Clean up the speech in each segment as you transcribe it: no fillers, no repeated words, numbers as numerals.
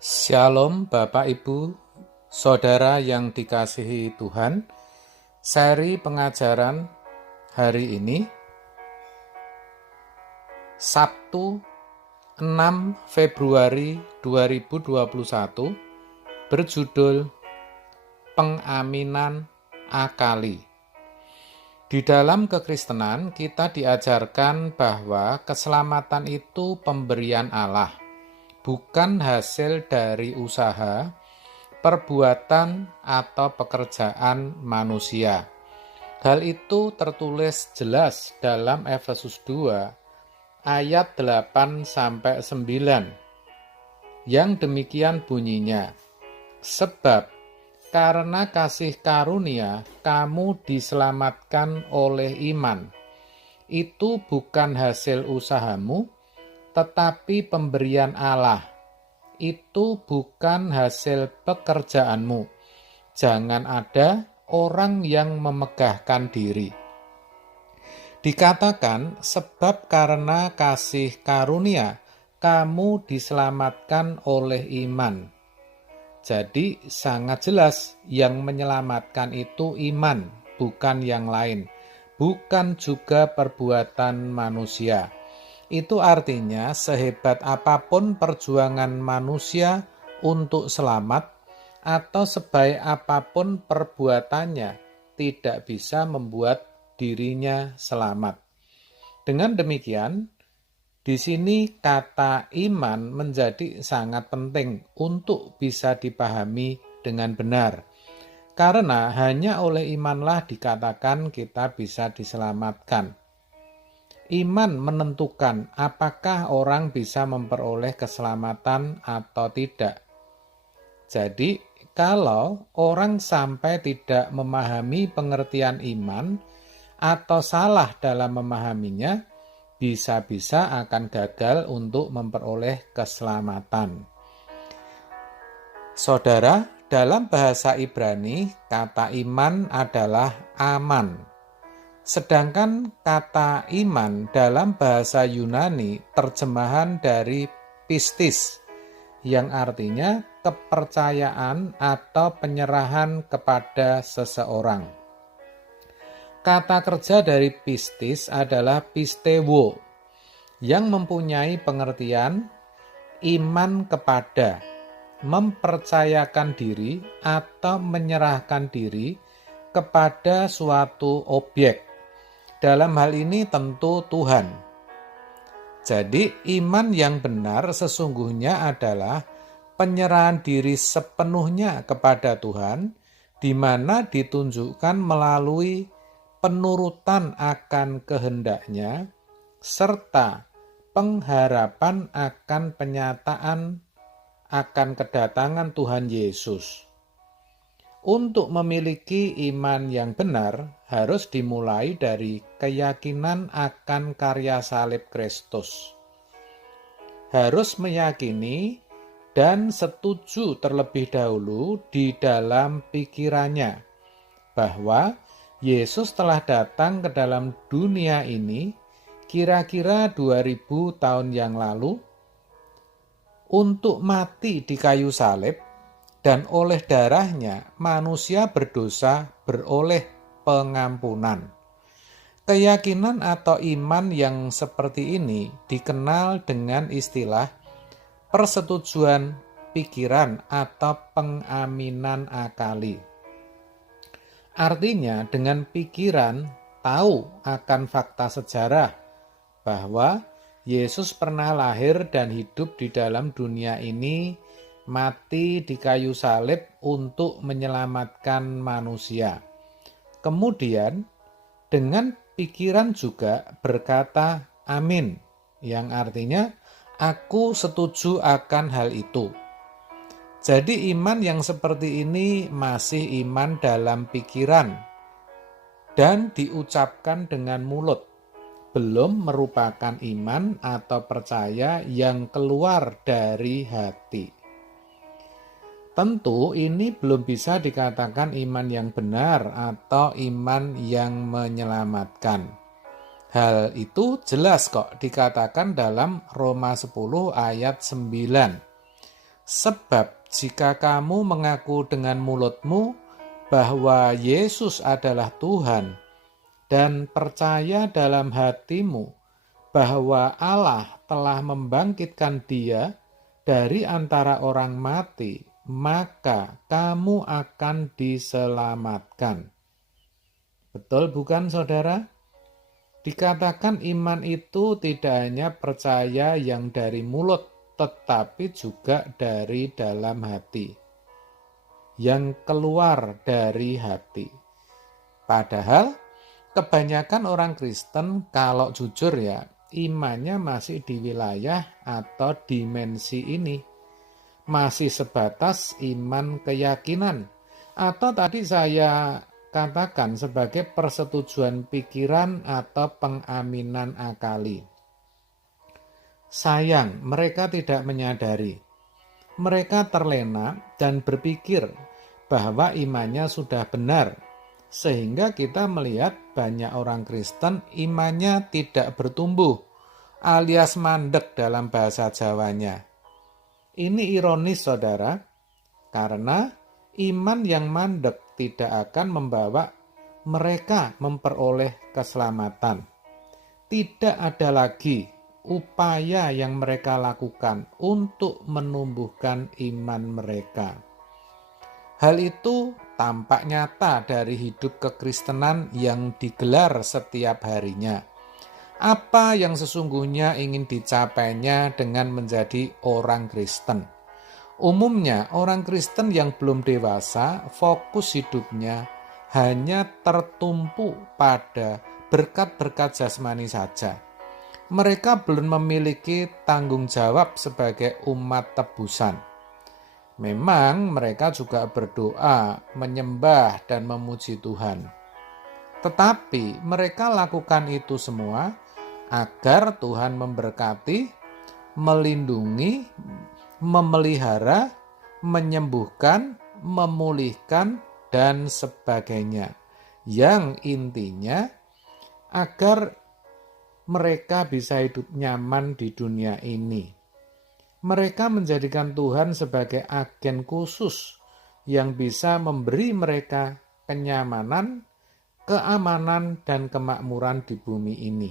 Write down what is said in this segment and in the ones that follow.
Shalom Bapak Ibu, Saudara yang dikasihi Tuhan. Seri pengajaran hari ini Sabtu 6 Februari 2021 berjudul Pengaminan Akali. Di dalam kekristenan kita diajarkan bahwa keselamatan itu pemberian Allah, bukan hasil dari usaha, perbuatan, atau pekerjaan manusia. Hal itu tertulis jelas dalam Efesus 2 ayat 8-9 yang demikian bunyinya. Sebab karena kasih karunia kamu diselamatkan oleh iman. Itu bukan hasil usahamu, tetapi pemberian Allah. Itu bukan hasil pekerjaanmu. Jangan ada orang yang memegahkan diri. Dikatakan, sebab karena kasih karunia, kamu diselamatkan oleh iman. Jadi sangat jelas yang menyelamatkan itu iman, bukan yang lain. Bukan juga perbuatan manusia. Itu artinya sehebat apapun perjuangan manusia untuk selamat atau sebaik apapun perbuatannya tidak bisa membuat dirinya selamat. Dengan demikian, di sini kata iman menjadi sangat penting untuk bisa dipahami dengan benar. Karena hanya oleh imanlah dikatakan kita bisa diselamatkan. Iman menentukan apakah orang bisa memperoleh keselamatan atau tidak. Jadi, kalau orang sampai tidak memahami pengertian iman atau salah dalam memahaminya, bisa-bisa akan gagal untuk memperoleh keselamatan. Saudara, dalam bahasa Ibrani, kata iman adalah aman. Sedangkan kata iman dalam bahasa Yunani terjemahan dari pistis, yang artinya kepercayaan atau penyerahan kepada seseorang. Kata kerja dari pistis adalah pistewo, yang mempunyai pengertian iman kepada, mempercayakan diri atau menyerahkan diri kepada suatu objek. Dalam hal ini tentu Tuhan. Jadi iman yang benar sesungguhnya adalah penyerahan diri sepenuhnya kepada Tuhan, di mana ditunjukkan melalui penurutan akan kehendaknya, serta pengharapan akan penyataan akan kedatangan Tuhan Yesus. Untuk memiliki iman yang benar, harus dimulai dari keyakinan akan karya salib Kristus. Harus meyakini dan setuju terlebih dahulu di dalam pikirannya bahwa Yesus telah datang ke dalam dunia ini kira-kira 2000 tahun yang lalu untuk mati di kayu salib, dan oleh darahnya manusia berdosa beroleh pengampunan. Keyakinan atau iman yang seperti ini dikenal dengan istilah persetujuan pikiran atau pengaminan akali. Artinya dengan pikiran tahu akan fakta sejarah bahwa Yesus pernah lahir dan hidup di dalam dunia ini, mati di kayu salib untuk menyelamatkan manusia. Kemudian dengan pikiran juga berkata amin, yang artinya aku setuju akan hal itu. Jadi iman yang seperti ini masih iman dalam pikiran dan diucapkan dengan mulut, belum merupakan iman atau percaya yang keluar dari hati. Tentu ini belum bisa dikatakan iman yang benar atau iman yang menyelamatkan. Hal itu jelas kok dikatakan dalam Roma 10 ayat 9. Sebab jika kamu mengaku dengan mulutmu bahwa Yesus adalah Tuhan dan percaya dalam hatimu bahwa Allah telah membangkitkan Dia dari antara orang mati, maka kamu akan diselamatkan. Betul bukan, saudara? Dikatakan iman itu tidak hanya percaya yang dari mulut, tetapi juga dari dalam hati, yang keluar dari hati. Padahal kebanyakan orang Kristen kalau jujur ya, imannya masih di wilayah atau dimensi ini. Masih sebatas iman keyakinan. Atau tadi saya katakan sebagai persetujuan pikiran atau pengaminan akali. Sayang, mereka tidak menyadari. Mereka terlena dan berpikir bahwa imannya sudah benar. Sehingga kita melihat banyak orang Kristen imannya tidak bertumbuh, alias mandek dalam bahasa Jawanya. Ini ironis, saudara, karena iman yang mandek tidak akan membawa mereka memperoleh keselamatan. Tidak ada lagi upaya yang mereka lakukan untuk menumbuhkan iman mereka. Hal itu tampak nyata dari hidup kekristenan yang digelar setiap harinya. Apa yang sesungguhnya ingin dicapainya dengan menjadi orang Kristen? Umumnya orang Kristen yang belum dewasa fokus hidupnya hanya tertumpu pada berkat-berkat jasmani saja. Mereka belum memiliki tanggung jawab sebagai umat tebusan. Memang mereka juga berdoa, menyembah dan memuji Tuhan. Tetapi mereka lakukan itu semua agar Tuhan memberkati, melindungi, memelihara, menyembuhkan, memulihkan, dan sebagainya. Yang intinya agar mereka bisa hidup nyaman di dunia ini. Mereka menjadikan Tuhan sebagai agen khusus yang bisa memberi mereka kenyamanan, keamanan, dan kemakmuran di bumi ini.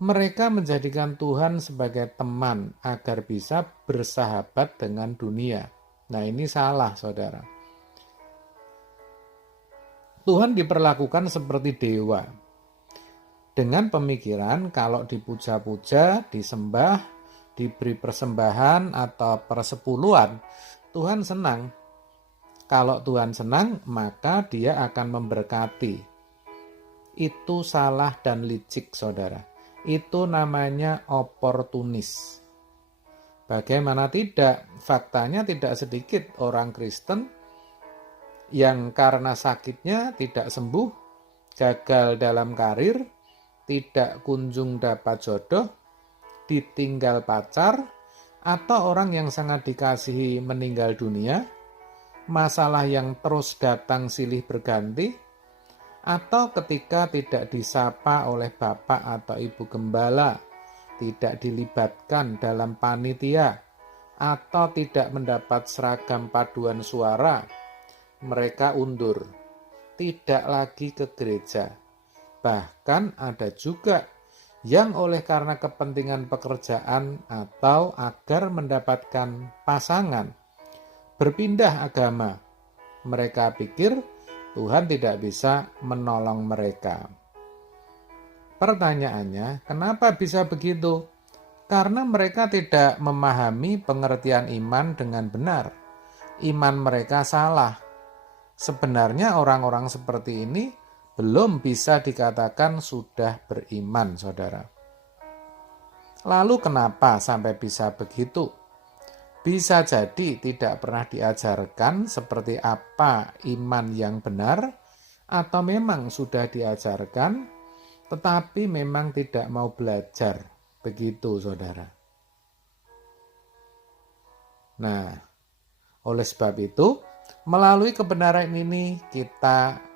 Mereka menjadikan Tuhan sebagai teman agar bisa bersahabat dengan dunia. Nah, ini salah, saudara. Tuhan diperlakukan seperti dewa. Dengan pemikiran kalau dipuja-puja, disembah, diberi persembahan atau persepuluhan, Tuhan senang. Kalau Tuhan senang, maka Dia akan memberkati. Itu salah dan licik, saudara. Itu namanya oportunis. Bagaimana tidak? Faktanya tidak sedikit orang Kristen yang karena sakitnya tidak sembuh, gagal dalam karir, tidak kunjung dapat jodoh, ditinggal pacar, atau orang yang sangat dikasihi meninggal dunia, masalah yang terus datang silih berganti, atau ketika tidak disapa oleh bapak atau ibu gembala, tidak dilibatkan dalam panitia, atau tidak mendapat seragam paduan suara, mereka undur, tidak lagi ke gereja. Bahkan ada juga yang oleh karena kepentingan pekerjaan atau agar mendapatkan pasangan, berpindah agama. Mereka pikir Tuhan tidak bisa menolong mereka. Pertanyaannya, kenapa bisa begitu? Karena mereka tidak memahami pengertian iman dengan benar. Iman mereka salah. Sebenarnya orang-orang seperti ini belum bisa dikatakan sudah beriman, saudara. Lalu kenapa sampai bisa begitu? Bisa jadi tidak pernah diajarkan seperti apa iman yang benar, atau memang sudah diajarkan, tetapi memang tidak mau belajar. Begitu, saudara. Nah, oleh sebab itu, melalui kebenaran ini kita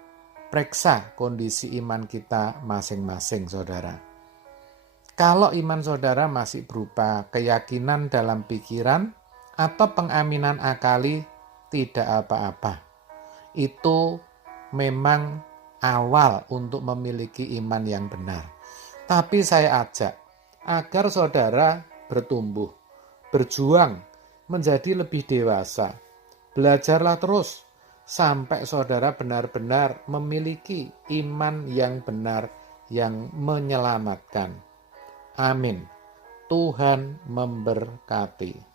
periksa kondisi iman kita masing-masing, saudara. Kalau iman saudara masih berupa keyakinan dalam pikiran atau pengaminan akali tidak apa-apa. Itu memang awal untuk memiliki iman yang benar. Tapi saya ajak agar saudara bertumbuh, berjuang, menjadi lebih dewasa. Belajarlah terus sampai saudara benar-benar memiliki iman yang benar yang menyelamatkan. Amin. Tuhan memberkati.